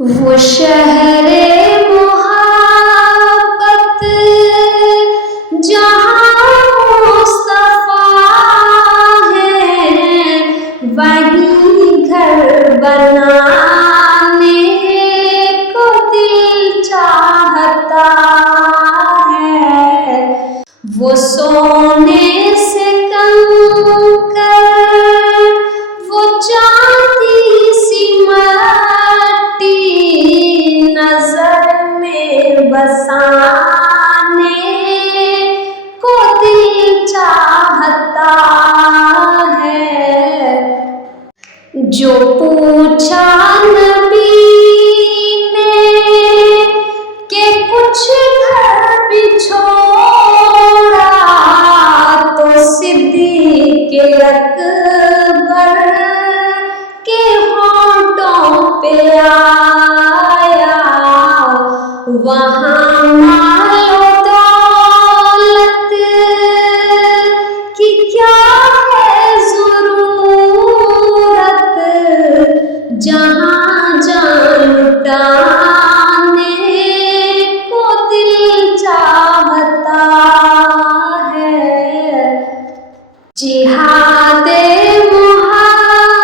वो शहरे मोहब्बत जहाँ मुस्तफा है, वहीं घर बनाने को दिल चाहता है। वो सोने से कम कर, वो चांदी सी मट्टी नजर में बसाने को दिल चाहता है। जो पूछा नबी ने कि कुछ घर भी छोड़ा, तो सिद्दीक़ अकबर के होंठों पे आया। वहाँ मालो दौलत की क्या है ज़रूरत, जहाँ जान लुटाने को दिल चाहता है। जिहादे मोहब्बत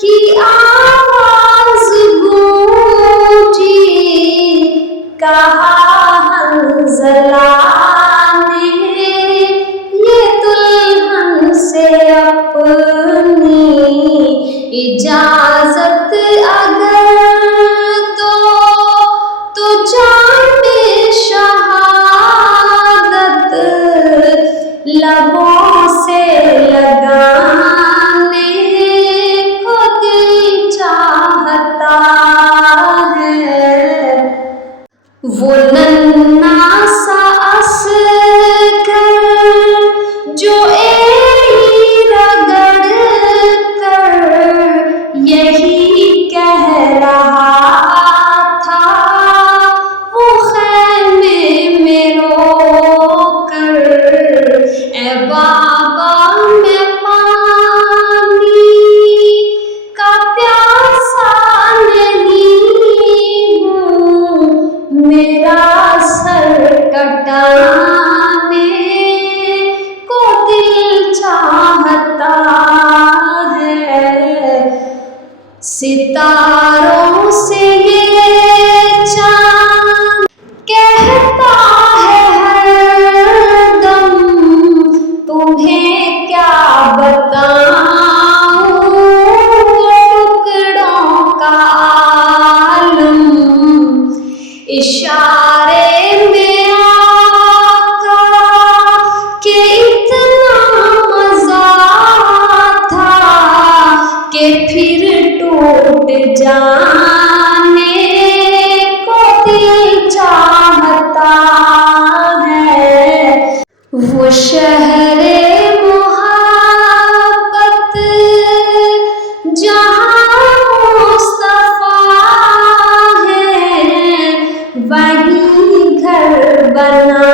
की आवाज़ गूंजी, कहा हंज़ला ने ये दुल्हन से अपनी इजाज़त अगर दो, तो जाने शहादत लबों से लगाने को दिल चाहता है। वो नन्हा सा असगर जो एड़ी रगड़ कर यही कह रहा था, वो खैमे में रोकर, ए बाबा मैं पानी का प्यासा नहीं हूँ, मेरा सर कटाने को दिल चाहता है। सितारों से ये चाँद कहता है हरदम, तुम्हें क्या बताऊं टुकड़ों का आलम। इशारे में आका के इतना मज़ा था कि फिर टूट जाने को दिल चाहता है। वो शहरे मोहब्बत जहाँ मुस्तफा है, वहीं घर बना